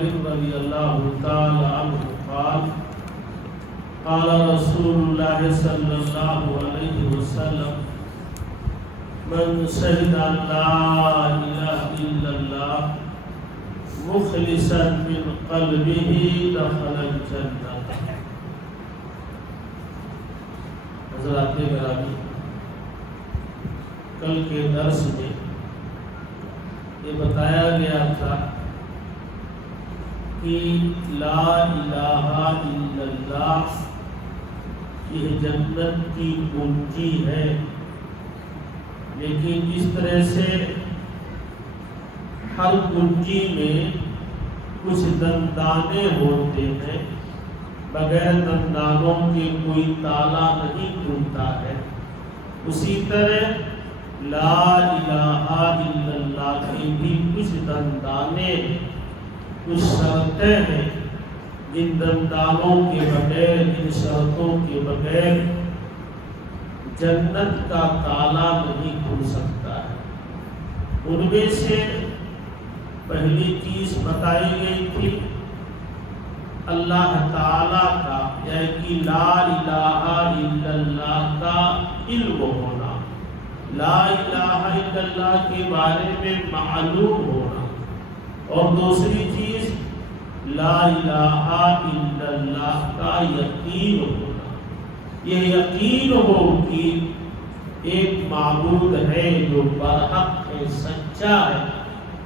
بکر رضی اللہ تعالی عنہ قال قال رسول اللہ صلی اللہ علیہ وسلم من شهد ان لا اله الا الله مخلصا من قلبه دخل الجنہ۔ حضرات گرامی، کل کے درس میں یہ بتایا گیا تھا کہ لا الہ الا اللہ یہ جنت کی کنجی ہے، لیکن اس طرح سے ہر کنجی میں کچھ دندانے ہوتے ہیں، بغیر دندانوں کے کوئی تالا نہیں کھلتا ہے، اسی طرح لا الہ الا اللہ کے بھی کچھ دندانے ہیں، کچھ شرطیں ہیں، جن دندانوں کے بغیر، جن شرطوں کے بغیر جنت کا تالا نہیں کھل سکتا ہے۔ ان میں سے پہلی چیز بتائی گئی تھی اللہ تعالی کا، یعنی کہ لا الہ الا اللہ کا علم ہونا، لا الہ الا اللہ کے بارے میں معلوم ہونا، اور دوسری چیز لا الہ الا اللہ کا یقین ہونا۔ یہ یقین ہو کہ ایک معبود ہے جو برحق ہے، سچا ہے،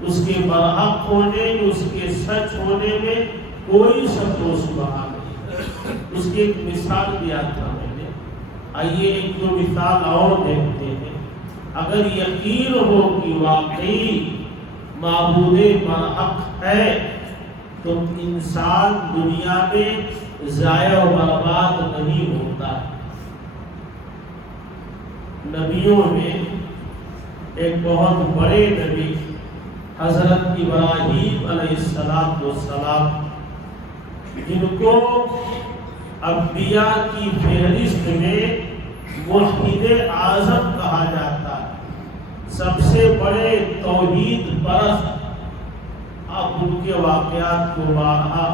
اس کے برحق ہونے، اس کے سچ ہونے میں کوئی شک و شبہ نہیں۔ اس کی ایک مثال دیا تھا میں نے، آئیے ایک دو مثال اور دیکھتے ہیں۔ اگر یقین ہو کہ واقعی معبود برحق ہے تو انسان دنیا میں ضائع و برباد نہیں ہوتا۔ نبیوں میں ایک بہت بڑے نبی حضرت ابراہیم علیہ السلام، جن کو انبیاء کی فہرست میں موحد اعظم کہا جاتا ہے، سب سے بڑے توحید پرست، آپ ان کے واقعات کو بارہا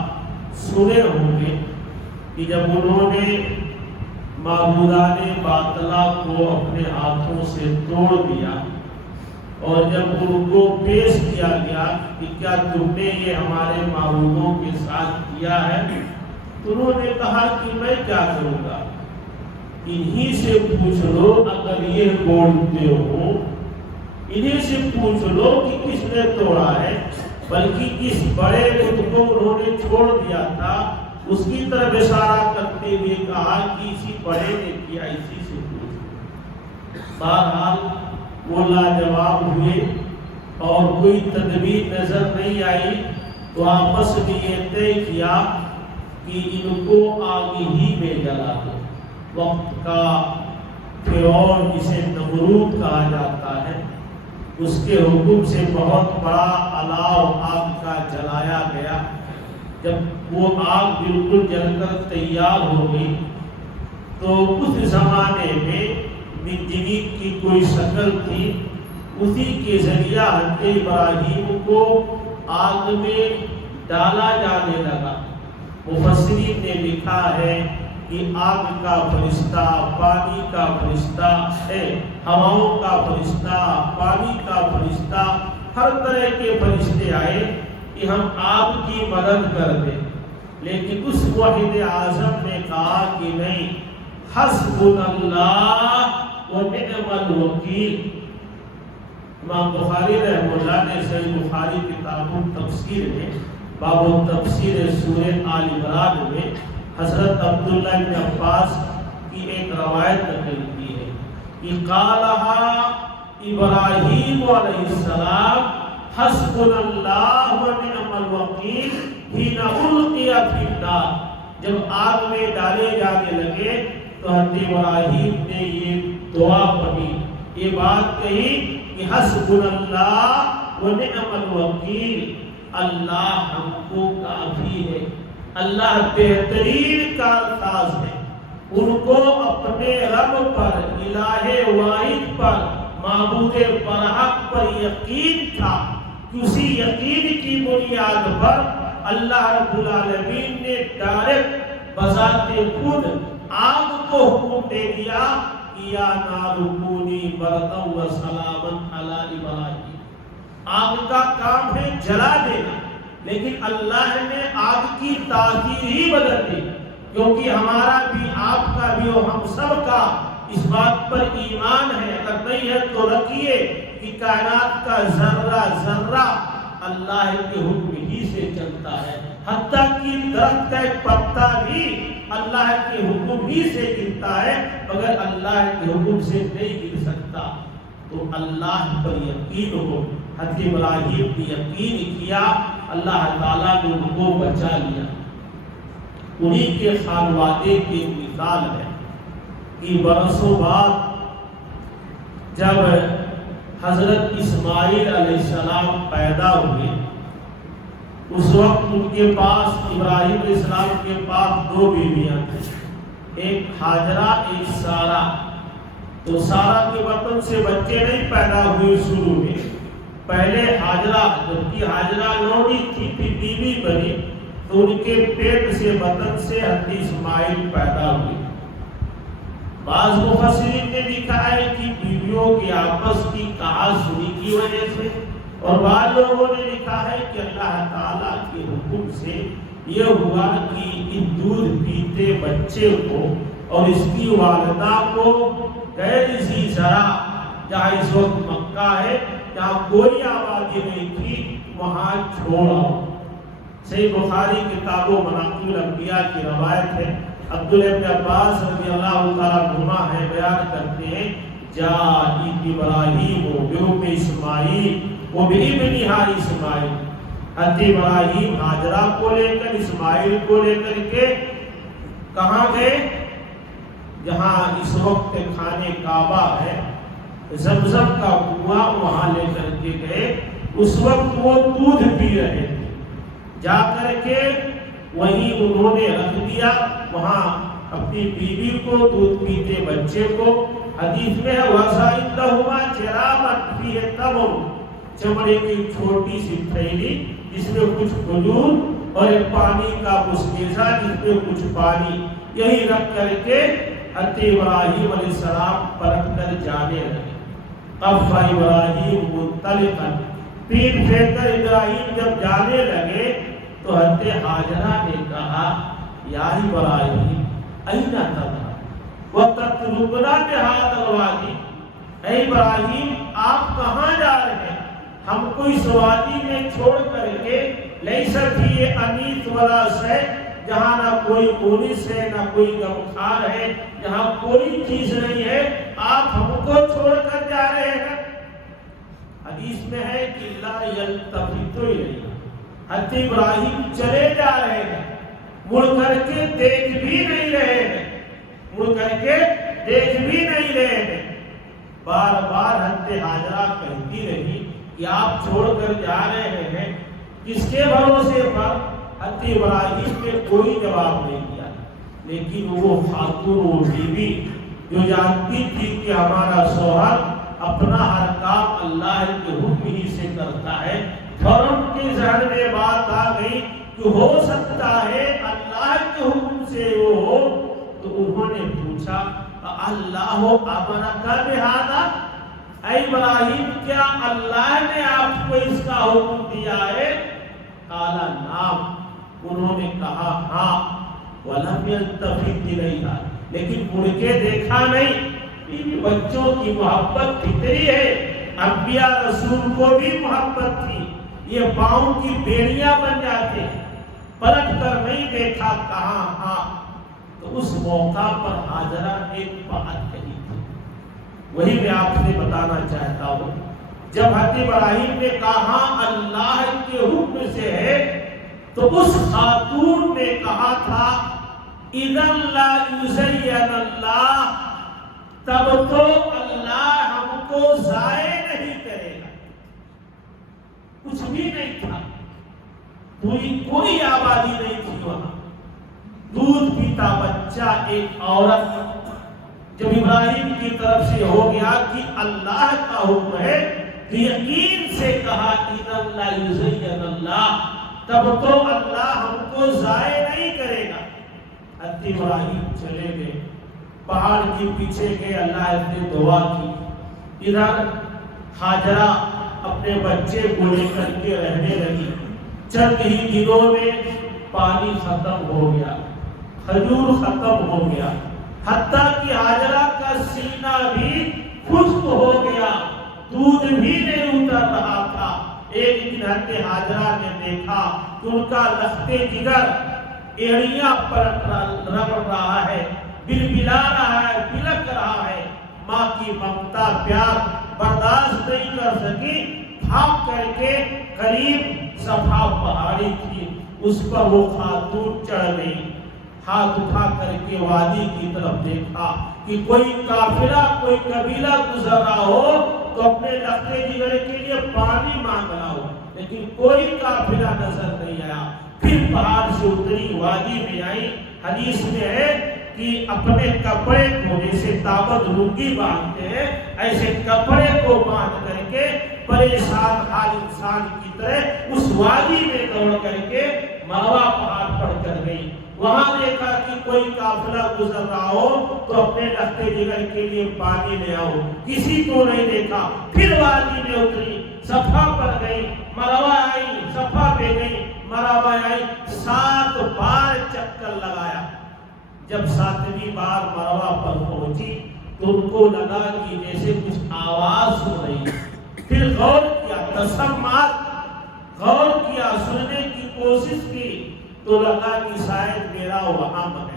سنے ہوں گے کہ جب انہوں نے معبودان باطلہ کو اپنے ہاتھوں سے توڑ دیا اور جب ان کو پیش کیا گیا کہ کیا تم نے یہ ہمارے معبودوں کے ساتھ کیا ہے، تو انہوں نے کہا کہ میں کیا کروں گا، انہی سے پوچھ لو اگر یہ بولتے ہو، انہی سے پوچھ لو کہ کس نے توڑا ہے، بلکہ اس بڑے بت کو انہوں نے چھوڑ دیا تھا، اس کی طرف اشارہ کرتے ہوئے کہا کہ اسی بڑے نے کیا، اسی سے پوچھ۔ بہرحال وہ لاجواب ہوئے اور کوئی تدبیر نظر نہیں آئی، تو آپس میں یہ طے کیا کہ ان کو آگ ہی میں جلا دو۔ وقت کا فرعون جسے نمرود کہا جاتا ہے، اس کے حکم سے بہت بڑا الاؤ آگ کا جلایا گیا۔ جب وہ آگ بالکل جل کر تیار ہو گئی تو اس زمانے میں منجنیق کی کوئی شکل تھی، اسی کے ذریعہ حضرت ابراہیم کو آگ میں ڈالا جانے لگا۔ مفسرین نے لکھا ہے کہ آگ کا فرشتہ، پانی کا فرشتہ ہے، ہواؤں کا فرشتہ، پانی کا فرشتہ، ہر طرح کے فرشتے آئے کہ ہم آپ کی مدد کر دیں، لیکن اس واحد اعظم نے کہا کہ نہیں، حسبنا اللہ و نعم الوکیل۔ امام بخاری رحمہ اللہ نے صحیح بخاری کتاب التفسیر میں باب التفسیر سورہ آل عمران میں حضرت عبداللہ بن عباس کی ایک روایت نقل کی ہے کہ قالها ابراہیم علیہ السلام حسبنا اللہ و نعم الوکیل حین القی فی النار۔ جب آگ میں ڈالے جانے لگے تو حضرت ابراہیم نے یہ دعا پڑھی، یہ بات کہی کہ حسبنا اللہ و نعم الوکیل، اللہ ہم کو کافی ہے، اللہ بہترین کارساز ہے۔ ان کو اپنے رب پر، الہ واحد پر، معبود برحق پر یقین تھا کہ اسی یقین کی بنیاد پر اللہ رب العالمین نے ڈائریکٹ بذات خود آگ کو حکم دے دیا کہ یا نار کونی بردا و سلاما علی ابراہیم. آگ کا کام ہے جلا دینا، لیکن اللہ نے آگ کی تاثیر ہی بدل دی، کیونکہ ہمارا بھی آپ کا بھی اور ہم سب کا اس بات پر ایمان ہے، اگر نہیں ہے تو رکھیے کہ کائنات کا ذرہ ذرہ اللہ کے حکم ہی سے چلتا ہے، حتیٰ کہ درخت کا ایک پتا بھی اللہ کے حکم ہی سے گرتا ہے، مگر اللہ کے حکم سے نہیں گر سکتا. تو اللہ پر یقین ہو. حضرت ابراہیم نے یقین کیا، اللہ تعالیٰ نے ان کو بچا لیا. انہی کے خانوادے کی مثال ہے کہ برسوں بعد جب حضرت اسماعیل علیہ السلام پیدا ہوئے، اس وقت ان کے پاس ابراہیم علیہ السلام کے پاس دو بیویاں تھیں، ایک ہاجرہ ایک سارہ. تو سارہ کے بطن سے بچے نہیں پیدا ہوئے شروع میں، پہلے ہاجرہ، جبکہ ہاجرہ لوڑی تھی پھر بیوی بنی، تو ان کے پیٹ سے بطن سے حضرت اسماعیل پیدا ہوئے. بعض مفسرین نے لکھا ہے کہ بیویوں کے آپس کی کہا سنی کی وجہ سے، اور بعض لوگوں نے لکھا ہے کہ اللہ تعالیٰ کے حکم سے یہ ہوا کہ ان دودھ پیتے بچے کو اور اس کی والدہ کو غیر ذی زرع، جہاں اس وقت مکہ ہے، جہاں کوئی آبادی نہیں تھی، وہاں چھوڑا. صحیح بخاری کتاب و مناقب الانبیاء کی روایت ہے، عبداللہ ابن عباس رضی اللہ تعالیٰ عنہما ہے، بیان کرتے ہیں جاء ابراہیم بام اسماعیل وبابنہا اسماعیل. حضرت ابراہیم ہاجرہ کو لے کر اسماعیل کو لے کر کے کہاں گئے؟ جہاں اس وقت خانہ کعبہ ہے، زمزم کا کنواں، وہاں لے کر کے گئے. اس وقت وہ دودھ پی رہے تھے، جا کر کے وہیں انہوں نے رکھ دیا وہاں اپنی بیوی کو، دودھ پیتے بچے کو. حدیث میں ہے وَسَائِدَّهُمَا جِرَامًا فِيهِ تَمْرٌ، چمڑے کی چھوٹی سی تھیلی جس میں کچھ کھجور اور ایک پانی کا مستیزہ جس میں کچھ پانی، یہی رکھ کر کے حضرت ابراہیم علیہ السلام پلٹ کر جانے لگے. قَفَّ ابراہیم مُنْطَلِقًا، پیر پھیر کر ابراہیم جب جانے لگے تو حضرت ہاجرہ نے کہا یا ابراہیم اَیْنَ تَذْهَبُ وَتَتْرُكُنَا بِهَٰذَا الْوَادِ، اے ابراہیم آپ کہاں جا رہے ہیں؟ ہم کو اس وادی میں چھوڑ کر کے، لَيْسَ فِيهِ أَنِيسٌ وَلَا شَيْءٌ، جہاں نہ کوئی مونس ہے نہ کوئی غمخوار ہے، جہاں کوئی چیز نہیں ہے، آپ ہم کو چھوڑ کر جا رہے ہیں. حدیث میں ہے کہ لا یلتفت الیہ، حضرت ابراہیم چلے جا رہے ہیں، مڑ کر کے دیکھ بھی نہیں رہے ہیں، مڑ کر کے دیکھ بھی نہیں رہے ہیں. بار بار حضرت ہاجرہ کہتی رہی کہ آپ چھوڑ کر جا رہے ہیں، کس کے بھروسے پر؟ حضرت ابراہیم نے کوئی جواب نہیں دیا. لیکن وہ خاتون و بیوی جو جانتی تھی کہ ہمارا شوہر اپنا ہر کام اللہ کے حکم ہی سے کرتا ہے، فوراً کے ذہن میں بات آ گئی کہ ہو سکتا ہے اللہ کے حکم سے وہ ہو. تو انہوں نے پوچھا اللہ امرک بہذا، اے ابراہیم کیا اللہ نے آپ کو اس کا حکم دیا ہے؟ قال نعم، انہوں نے کہا ہاں. ولم یلتفت الیہا، لیکن مڑ کے دیکھا نہیں. بچوں کی محبت فطری ہے، انبیاء رسول کو بھی محبت تھی، یہ پاؤں کی بیڑیاں بن جاتے، پلٹ کر نہیں دیکھا، کہاں ہاں. تو اس موقع پر ہاجرہ ایک بات کہی تھی، وہی میں آپ سے بتانا چاہتا ہوں. جب حضرت ابراہیم نے کہا اللہ کے حکم سے ہے، تو اس خاتون نے کہا تھا اِذًا لَا يُزَيَّنَ اللَّهُ، تب تو اللہ ہم کو ضائع نہیں کرے گا. کچھ بھی نہیں تھا، کوئی آبادی نہیں تھی وہاں، دودھ پیتا بچہ ایک عورت. جب ابراہیم کی طرف سے ہو گیا کہ اللہ کا حکم ہے، تو یقین سے کہا اِذًا لَا يُزَيَّنَ اللَّهُ، تب تو اللہ ہم کو ضائع نہیں کرے گا۔ حضرت ابراہیم چلے گئے، پہاڑ کے پیچھے گئے، اللہ نے دعا کی۔ ادھر ہاجرہ اپنے بچے کو لے کر کے رہنے لگی۔ چند ہی دنوں میں پانی ختم ہو گیا، کھجور ختم ہو گیا، حتیٰ کہ ہاجرہ کا سینہ بھی خشک ہو گیا، دودھ بھی نہیں اتر رہا تھا۔ ایک دن حضرت ہاجرہ نے دیکھا کہ ان کا لخت جگر ایڑیاں رگڑ رہا ہے، بلبلا رہا ہے، بلک رہا ہے۔ ماں کی ممتا پیار برداشت نہیں کر سکی، بھاگ کر کے قریب صفا پہاڑی تھی، اس پر وہ خاتون چڑھ گئی۔ ہاتھ اٹھا کر کے وادی کی طرف دیکھا کہ کوئی قافلہ، کوئی قبیلہ گزر رہا ہو تو اپنے لخت جگر کے لیے پانی مانگ رہا ہو، لیکن کوئی قافلہ نظر نہیں آیا۔ پھر پہاڑ سے اتری، وادی میں آئی۔ حدیث میں ہے کہ اپنے کپڑے کو جیسے تابت لنگی باندھتے ہیں، ایسے کپڑے کو باندھ کر کے پریشان حال انسان کی طرح اس وادی میں دوڑ کر کے مروہ پہاڑ پر چڑھ گئی۔ وہاں دیکھا کہ کوئی قافلہ گزر رہا ہو تو اپنے لخت جگر کے لیے پانی لے آؤ، کسی کو نہیں دیکھا۔ پھر وادی میں اتری، صفا پر گئی، مروہ آئی، صفا پہ گئی، مروہ آئی، 7 بار چکر لگایا۔ جب 7ویں بار مروہ پر پہنچی تو ان کو لگا کہ جیسے کچھ آواز سن رہی ہے۔ پھر غور کیا، تسمعات، غور کیا، سننے کی کوشش کی تو لگا کہ شاید میرا وہم ہے۔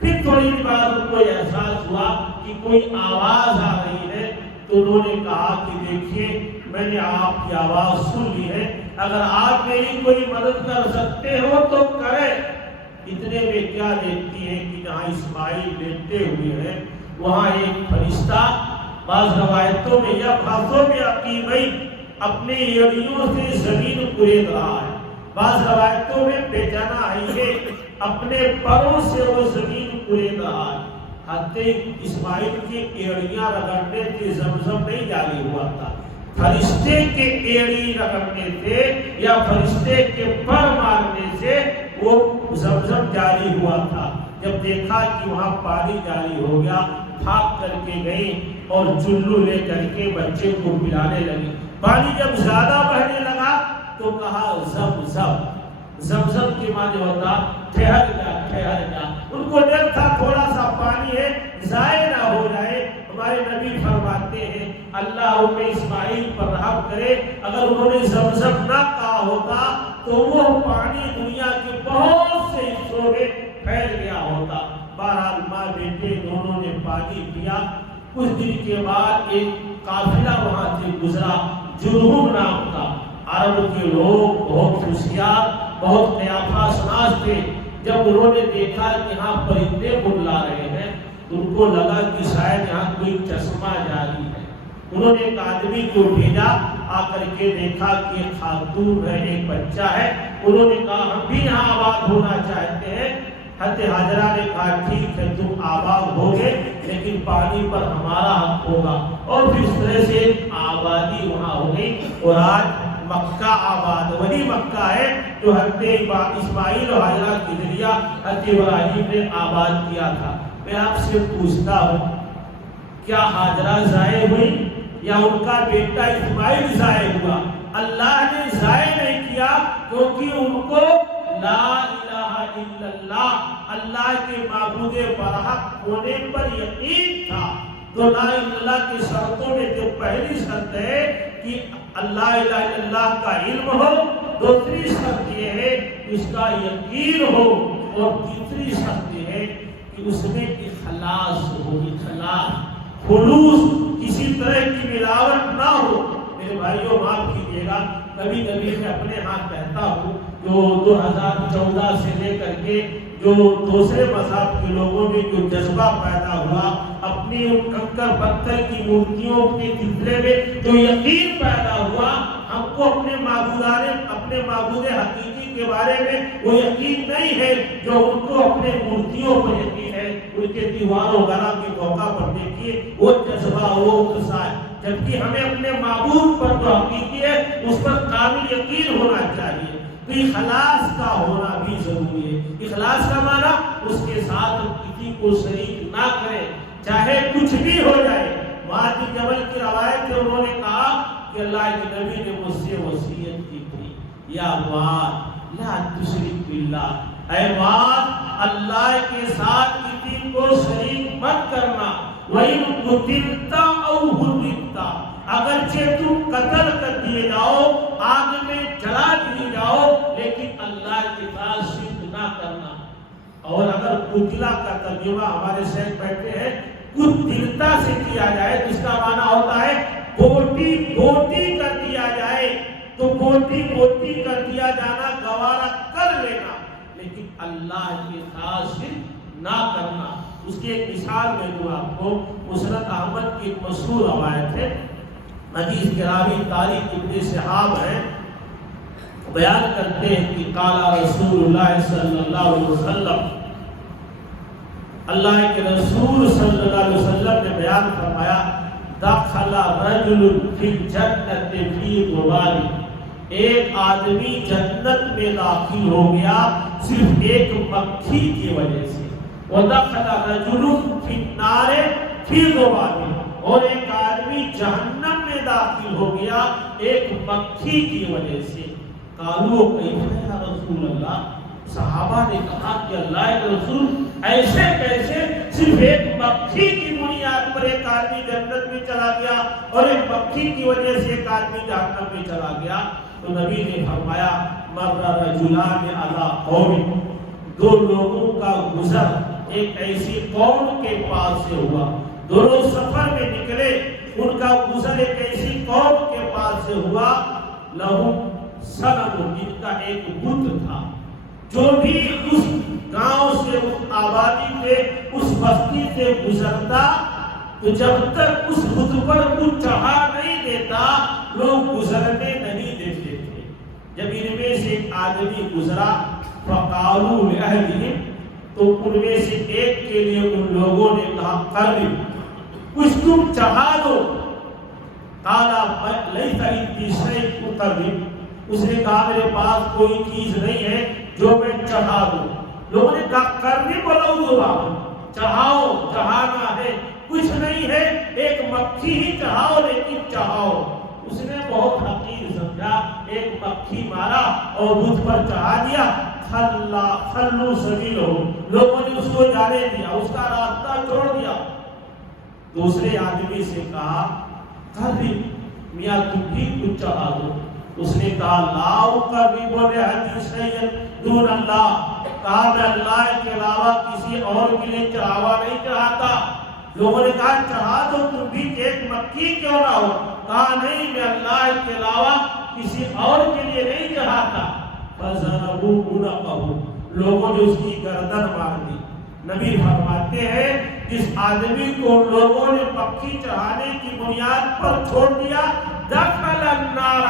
پھر تھوڑی بار ان کو احساس ہوا کہ کوئی آواز آ رہی ہے، تو انہوں نے کہا کہ دیکھیے میں نے آپ کی آواز سن لی ہے، اگر آپ میری کوئی مدد کر سکتے ہو تو کریں۔ اتنے میں کیا دیکھتی ہے کہ جہاں اسماعیل لیٹے ہوئے ہیں وہاں ایک فرشتہ، بعض روایتوں میں یا بھاسوں میں عقیم اپنے ایڑیوں سے زمین کھود رہا ہے، بعض روایتوں میں بے جانا ہے اپنے پروں سے وہ زمین کھود رہا ہے۔ حضرت اسماعیل کی ایڑیاں رگڑنے سے زمزم نہیں جاری ہوا تھا، فرشتے کے ایڑی رگڑنے سے یا فرشتے کے پر مارنے سے وہ زمزم جاری ہوا تھا۔ جب دیکھا کہ وہاں پانی جاری ہو گیا، بھاگ کر کے گئی اور چلو لے کر کے بچے کو پلانے لگی۔ پانی جب زیادہ بہنے لگا تو کہا زمزم۔ زمزم کے معنی ہوتا ٹھہر جا، ٹھہر جا۔ ان کو ڈر تھا تھوڑا سا پانی ہے ضائع نہ ہو جائے۔ ہمارے نبی فرماتے ہیں اللہ ان میں اسماعیل پر رحم کرے، اگر انہوں نے زمزم نہ کہا ہوتا تو وہ پانی دنیا کے بہت سے حصوں میں پھیل گیا ہوتا۔ بہرحال ماں بیٹے دونوں نے پانی پیا۔ کچھ دن کے بعد ایک قافلہ وہاں سے گزرا، جرہم نام کا۔ عرب کے لوگ بہت ہوشیار، بہت قیافہ شناس تھے۔ جب انہوں نے دیکھا کہ یہاں پرندے بلا رہے ہیں تو ان کو لگا کہ شاید یہاں کوئی چشمہ جاری ہے۔ انہوں نے ایک آدمی کو بھیجا، آ کر کے دیکھا کہ ایک خاتون ہے، ایک بچہ ہے۔ انہوں نے کہا ہم بھی یہاں آباد ہونا چاہتے ہیں۔ حضرت ہاجرہ نے کہا ٹھیک ہے تم آباد ہوگے لیکن پانی پر ہمارا حق ہوگا، اور پھر اس طرح سے آبادی وہاں ہو گئی۔ اور آج مکہ آباد، وہی مکہ ہے جو حضرت اسماعیل اور ہاجرہ کے ذریعہ حضرت ابراہیم نے آباد کیا تھا۔ میں آپ سے پوچھتا ہوں کیا ہاجرہ ضائع ہوئی یا ان کا بیٹا اسماعیل ضائع ہوا؟ اللہ نے ضائع نہیں کیا کیونکہ ان کو لا الہ الا اللہ، اللہ کے معبود برحق ہونے پر یقین تھا۔ تو لا الہ الا اللہ کی شرطوں میں جو پہلی شرط ہے کہ اللہ الہ الا اللہ کا علم ہو، دوسری شرط یہ ہے کہ اس کا یقین ہو، اور تیسری شرط یہ ہے کہ اس میں اخلاص ہو، اخلاص، خلوص، کسی طرح کی ملاوٹ نہ ہو۔ میرے بھائیوں معاف کیجیے گا، کبھی کبھی میں اپنے ہاتھ کہتا ہوں جو 2014 سے لے کر کے جو دوسرے مذہب کے لوگوں میں جو جذبہ پیدا ہوا، اپنی ان کنکر پتھر کی مورتیوں کے سلسلے میں جو یقین پیدا ہوا، ہم کو اپنے معبود حقیقی کے بارے میں وہ یقین نہیں ہے جو ان کو اپنے مورتیوں پر یقین ہے۔ ان کے دیواروں وغیرہ کے موقع پر دیکھیے وہ جذبہ، وہ اتساہ ہے، جبکہ ہمیں اپنے معبود پر جو حقیقی ہے اس پر کامل یقین ہونا چاہیے۔ تو اخلاص کا ہونا بھی ضروری ہے۔ اخلاص کا معنی اس کے ساتھ کسی کو شریک نہ کرے، چاہے کچھ بھی ہو جائے۔ معاذ بن جبل کی روایت ہے، انہوں نے کہا کہ اللہ کے نبی نے مجھ سے وصیت کی تھی، یا معاذ لا تشرک باللہ، اے معاذ اللہ کے ساتھ کسی کو شریک مت کرنا، وَإِن قُتِلْتَ أَوْ حُرِّقْتَ، اگرچہ تم قتل کر دیے جاؤ، آگ میں جلا دیے جاؤ، لیکن اللہ کے ساتھ شرک نہ کرنا۔ اور اگر قتلا کا ترجمہ ہمارے شیخ بیٹھے ہیں قتلتا سے کیا جائے تو اس کا معنی ہوتا ہے بوٹی بوٹی کر دیا جائے، تو بوٹی بوٹی کر دیا جانا گوارا کر لینا، لیکن اللہ کے ساتھ شرک نہ کرنا۔ اس کی ایک مثال میں دوں آپ کو، مسند احمد کی ایک مشہور روایت ہے، حدیث کے راوی طارق ابن شہاب ہیں، بیان کرتے ہیں کہ قال رسول اللہ صلی اللہ علیہ وسلم، اللہ کے رسول صلی اللہ علیہ وسلم نے بیان فرمایا، دخل رجل فی الجنت فی غبار، ایک آدمی جنت میں داخل ہو گیا صرف ایک مکھی کی وجہ سے، ودخل رجل فی النار فی غبار، اور ایک آدمی جہنم میں داخل ہو گیا ایک مکھی کی وجہ سے۔ قالوا کیف یا رسول اللہ، صحابہ نے کہا کہ اللہ کے رسول ایسے کیسے صرف ایک مکھی کی بنیاد پر ایک آدمی جنت میں چلا گیا اور ایک مکھی کی وجہ سے ایک آدمی جہنم میں چلا گیا؟ تو نبی نے فرمایا مر رجلان علی قوم، دو لوگوں کا گزر ایک ایسی قوم کے پاس سے ہوا، دونوں سفر میں نکلے، ان کا گزر ایک ایسی قوم کے پاس سے ہوا، لہم صنم، جن کا ایک بت تھا، جو بھی اس گاؤں سے اس آبادی سے اس بستی سے گزرتا تو جب تک اس بت پر کچھ چڑھا نہیں دیتا لوگ گزرنے نہیں دیتے تھے۔ جب ان میں سے ایک آدمی گزرا فقالوا لأہلہم، تو ان میں سے ایک کے لیے ان لوگوں نے کہا قرب، کچھ تم چڑھا دو۔ قال لیس عندی شیء اقرب، اس نے کہا میرے پاس کوئی چیز نہیں ہے جو میں چڑھا دوں۔ لوگوں نے کہا کرنے بولو دعا، چڑھاؤ، چڑھانا ہے، کچھ نہیں ہے، ایک مکھی ہی چڑھاؤ، لیکن چڑھاؤ۔ اس نے بہت حقیر سمجھا، ایک مکھی مارا اور بت پر چڑھا دیا، خلو سبیلہ، لوگوں نے اس کو جانے دیا، اس کا راستہ چھوڑ دیا۔ دوسرے آدمی سے کہا قریب میاں تم بھی کچھ چڑھا دو۔ اس نے کہا لا اقرب لأحد شیئا دون اللہ، کہا میں اللہ کے علاوہ کسی اور کے لیے چڑھاوا نہیں چڑھاتا۔ لوگوں نے کہا چڑھا دو تم بھی، ایک مکھی کیوں نہ ہو؟ کہا نہیں میں اللہ کے علاوہ کسی اور کے لیے نہیں چڑھاتا۔ فضربوا عنقہ، لوگوں نے اس کی گردن مار دی۔ نبی فرماتے ہیں جس آدمی کو لوگوں نے مکھی چڑھانے کی بنیاد پر چھوڑ دیا، دخل النار،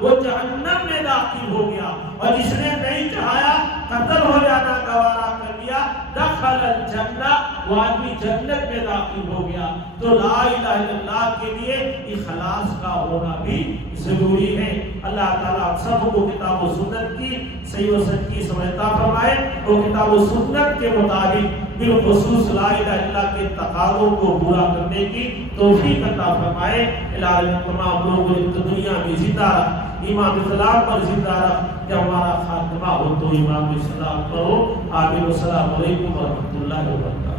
وہ جہنم میں داخل ہو گیا، اور جس نے نہیں چڑھایا قتل ہو جانا گوارا کر لیا، دخل الجنہ، وہ آدمی جنت میں داخل ہو گیا۔ تو لا الہ الا اللہ کے لیے اخلاص کا ہونا بھی ضروری ہے۔ اللہ تعالیٰ آپ سب کو کتاب و سنت کی صحیح و سچی سمجھتا فرمائے، اور کتاب و سنت کے مطابق بالخصوص لا الہ الا اللہ کے تقاضوں کو پورا کرنے کی توفیق عطا فرمائے۔ الہی تمام لوگوں کو دنیا میں زندہ رکھ، امام اسلام پر زندہ رکھ، کہ ہمارا خاتمہ ہو تو امام اسلام کرو۔ آمین۔ السلام علیکم ورحمۃ اللہ وبرکاتہ۔